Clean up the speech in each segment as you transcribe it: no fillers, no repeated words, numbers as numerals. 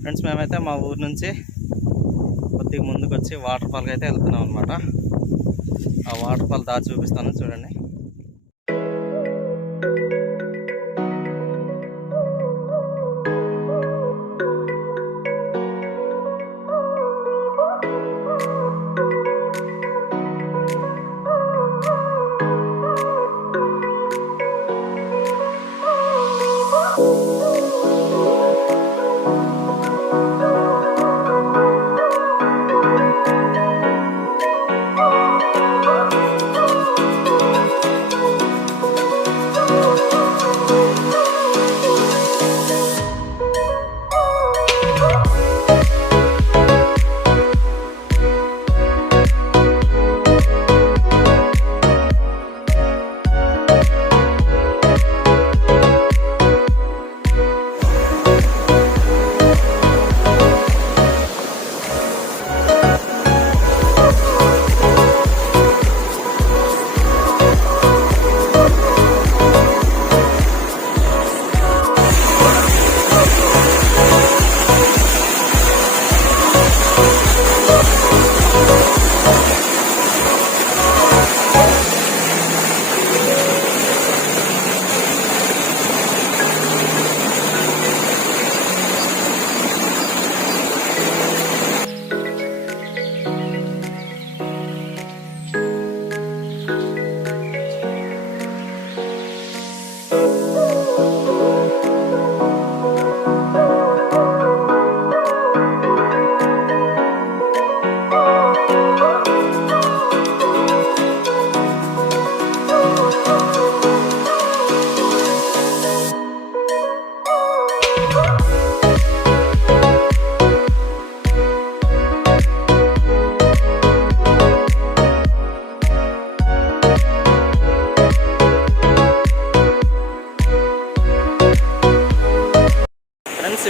Friends మేమైతే మా ఊరు నుంచి కొద్దిగా ముందుకు వచ్చి వాటర్ ఫాల్కి అయితే వెళ్తున్నాం అనమాట. ఆ వాటర్ ఫాల్ దారి చూపిస్తాను చూడండి.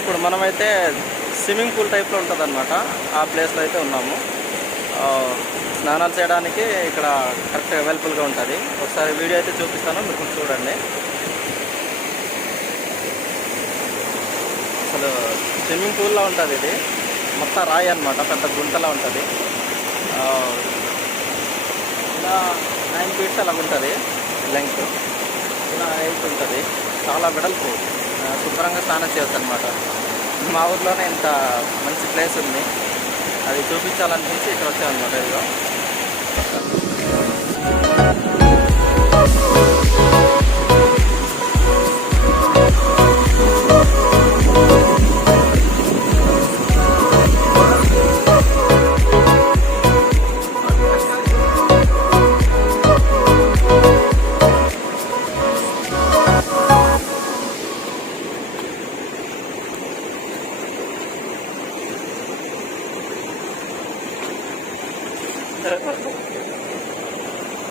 ఇప్పుడు మనమైతే స్విమ్మింగ్ పూల్ టైప్లో ఉంటుంది అనమాట. ఆ ప్లేస్లో అయితే ఉన్నాము. స్నానాలు చేయడానికి ఇక్కడ కరెక్ట్ అవైలబుల్గా ఉంటుంది. ఒకసారి వీడియో అయితే చూపిస్తాను, మీరు చూడండి. అసలు స్విమ్మింగ్ పూల్లో ఉంటుంది. ఇది మొత్తం రాయి అనమాట, పెద్ద గుంటలా ఉంటుంది. ఇలా 9 feet అలా ఉంటుంది లెంగ్త్, ఇలా 8 ఉంటుంది. చాలా వెడల్పు, శుభ్రంగా స్నానం చేయొచ్చు అనమాట. మా ఊర్లోనే ఇంత మంచి ప్లేస్ ఉంది, అది చూపించాలనిపించి ఇక్కడ వచ్చామన్నమాట. ఇదిగో